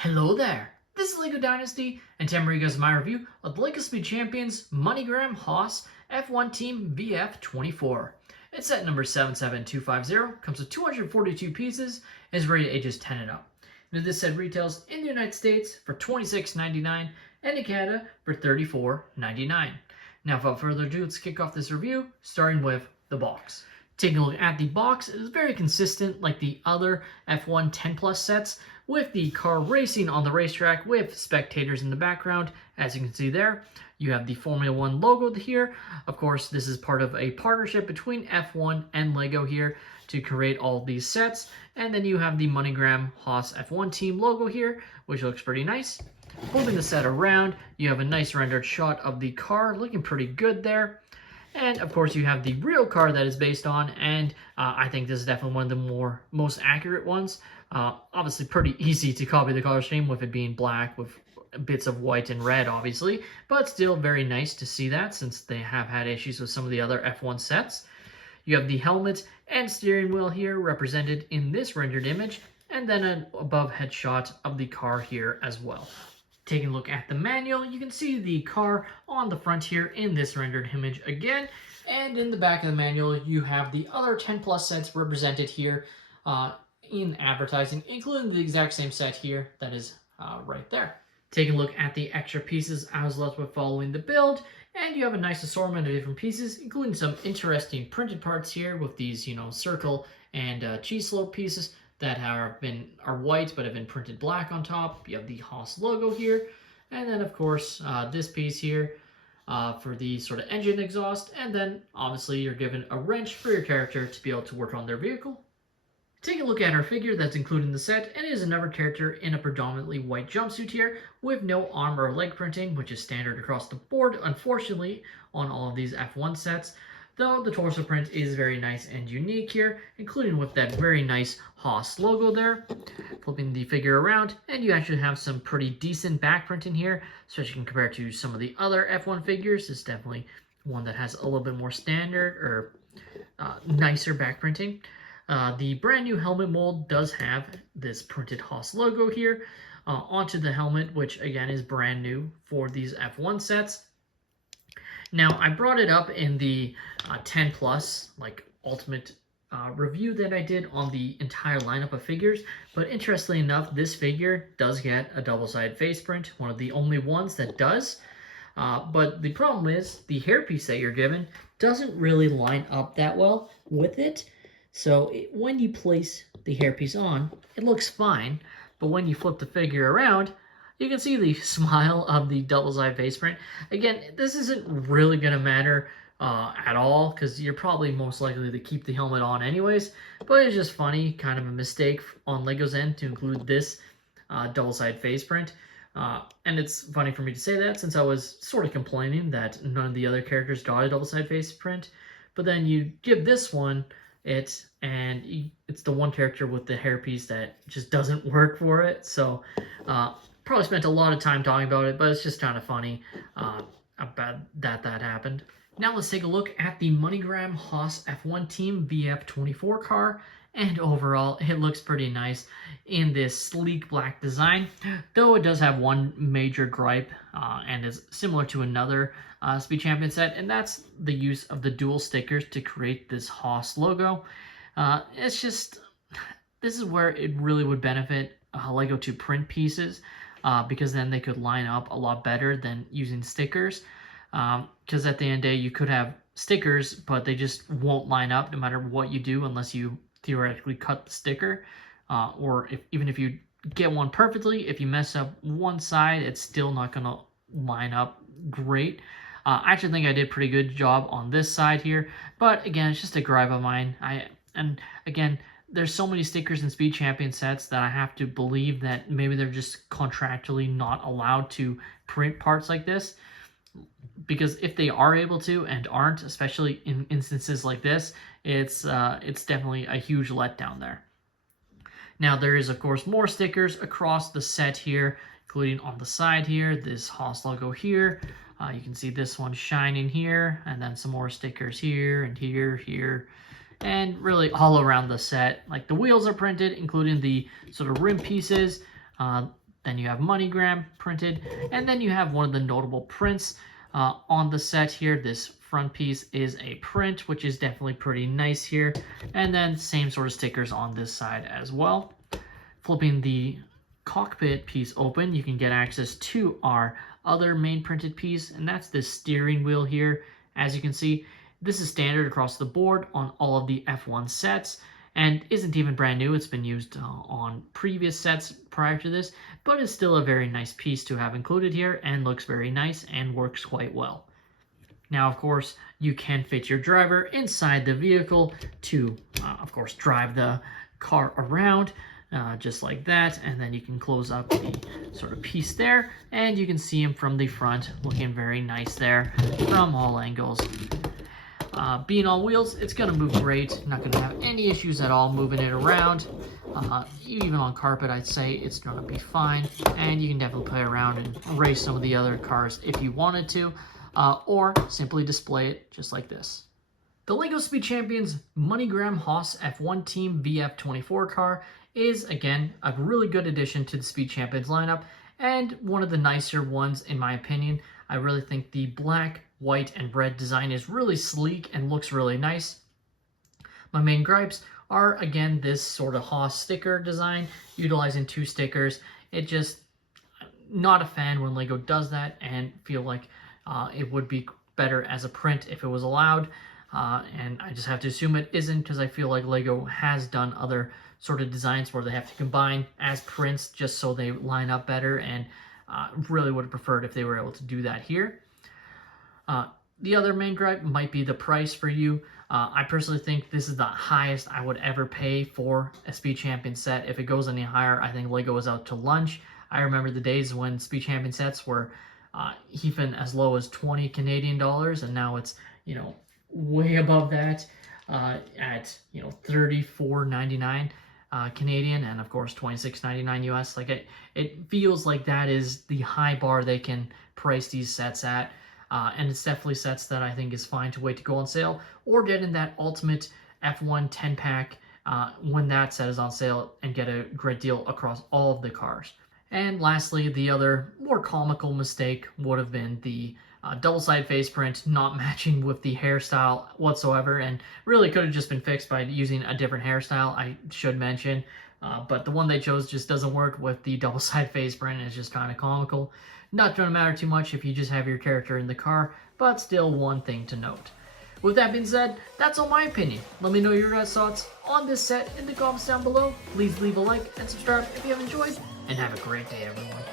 Hello there! This is LEGO Dynasty, and today I'm bringing you guys my review of the LEGO Speed Champions MoneyGram Haas F1 Team VF24. It's set number 77250, comes with 242 pieces, and is rated ages 10 and up. Now this set retails in the United States for $26.99 and in Canada for $34.99. Now without further ado, let's kick off this review, starting with the box. Taking a look at the box, it is very consistent like the other F1 10 Plus sets, with the car racing on the racetrack with spectators in the background. As you can see there, you have the Formula 1 logo here. Of course, this is part of a partnership between F1 and LEGO here to create all of these sets. And then you have the MoneyGram Haas F1 team logo here, which looks pretty nice. Moving the set around, you have a nice rendered shot of the car, looking pretty good there. And of course, you have the real car that is based on, and I think this is definitely one of the most accurate ones. Obviously, pretty easy to copy the color scheme with it being black with bits of white and red, obviously, but still very nice to see that since they have had issues with some of the other F1 sets. You have the helmet and steering wheel here represented in this rendered image, and then an above head shot of the car here as well. Taking a look at the manual, you can see the car on the front here in this rendered image again. And in the back of the manual, you have the other 10 Plus sets represented here in advertising, including the exact same set here that is right there. Taking a look at the extra pieces I was left with following the build, and you have a nice assortment of different pieces, including some interesting printed parts here with these, circle and cheese slope pieces that are white but have been printed black on top. You have the Haas logo here, and then of course this piece here for the sort of engine exhaust, and then obviously you're given a wrench for your character to be able to work on their vehicle. Take a look at her figure that's included in the set, and it is another character in a predominantly white jumpsuit here with no arm or leg printing, which is standard across the board, unfortunately, on all of these F1 sets. Though the torso print is very nice and unique here, including with that very nice Haas logo there. Flipping the figure around, and you actually have some pretty decent back printing here, especially compared to some of the other F1 figures. It's definitely one that has a little bit more standard or nicer back printing. The brand new helmet mold does have this printed Haas logo here onto the helmet, which again is brand new for these F1 sets. Now, I brought it up in the 10 Plus, ultimate review that I did on the entire lineup of figures, but interestingly enough, this figure does get a double-sided face print, one of the only ones that does. But the problem is the hairpiece that you're given doesn't really line up that well with it. So when you place the hairpiece on, it looks fine, but when you flip the figure around, you can see the smile of the double-sided face print. Again, this isn't really going to matter at all because you're probably most likely to keep the helmet on anyways, but it's just funny, kind of a mistake on LEGO's end to include this double-sided face print. And it's funny for me to say that since I was sort of complaining that none of the other characters got a double-sided face print, but then you give this one it's the one character with the hairpiece that just doesn't work for it. So probably spent a lot of time talking about it, but it's just kind of funny about that happened. Now let's take a look at the MoneyGram Haas F1 Team VF24 car, and overall it looks pretty nice in this sleek black design, though it does have one major gripe and is similar to another Speed Champion set, and that's the use of the dual stickers to create this Haas logo. It's just, this is where it really would benefit LEGO to print pieces because then they could line up a lot better than using stickers. Because at the end of the day, you could have stickers, but they just won't line up no matter what you do unless you theoretically cut the sticker. Or even if you get one perfectly, if you mess up one side, it's still not going to line up great. I actually think I did a pretty good job on this side here, but again, it's just a gripe of mine. And again, there's so many stickers in Speed Champion sets that I have to believe that maybe they're just contractually not allowed to print parts like this. Because if they are able to and aren't, especially in instances like this, it's definitely a huge letdown there. Now there is of course more stickers across the set here, including on the side here, this Haas logo here. You can see this one shining here, and then some more stickers here and here, and really all around the set. Like the wheels are printed, including the sort of rim pieces. then you have MoneyGram printed, and then you have one of the notable prints on the set here. This front piece is a print, which is definitely pretty nice here, and then same sort of stickers on this side as well. Flipping the cockpit piece open, you can get access to our other main printed piece, and that's this steering wheel here. As you can see, this is standard across the board on all of the F1 sets and isn't even brand new. It's been used on previous sets prior to this, but it's still a very nice piece to have included here and looks very nice and works quite well. Now, of course, you can fit your driver inside the vehicle to, of course, drive the car around just like that, and then you can close up the sort of piece there, and you can see him from the front looking very nice there from all angles. Being all wheels, it's going to move great. Not going to have any issues at all moving it around. Even on carpet, I'd say it's going to be fine. And you can definitely play around and race some of the other cars if you wanted to, or simply display it just like this. The LEGO Speed Champions MoneyGram Haas F1 Team VF24 car is, again, a really good addition to the Speed Champions lineup, and one of the nicer ones in my opinion. I really think the black, white, and red design is really sleek and looks really nice. My main gripes are, again, this sort of Haas sticker design, utilizing 2 stickers. It just, not a fan when LEGO does that, and feel like it would be better as a print if it was allowed. And I just have to assume it isn't, because I feel like LEGO has done other sort of designs where they have to combine as prints just so they line up better, and really would have preferred if they were able to do that here. The other main gripe might be the price for you. I personally think this is the highest I would ever pay for a Speed Champion set. If it goes any higher, I think LEGO is out to lunch. I remember the days when Speed Champion sets were even as low as 20 Canadian dollars, and now it's, way above that at, $34.99 Canadian, and of course $26.99 US. Like it feels like that is the high bar they can price these sets at. And it's definitely sets that I think is fine to wait to go on sale, or get in that ultimate F1 10-pack when that set is on sale and get a great deal across all of the cars. And lastly, the other more comical mistake would have been the double-sided face print not matching with the hairstyle whatsoever, and really could have just been fixed by using a different hairstyle, I should mention. But the one they chose just doesn't work with the double-sided face print. It's just kind of comical. Not going to matter too much if you just have your character in the car, but still one thing to note. With that being said, that's all my opinion. Let me know your guys' thoughts on this set in the comments down below. Please leave a like and subscribe if you have enjoyed, and have a great day, everyone.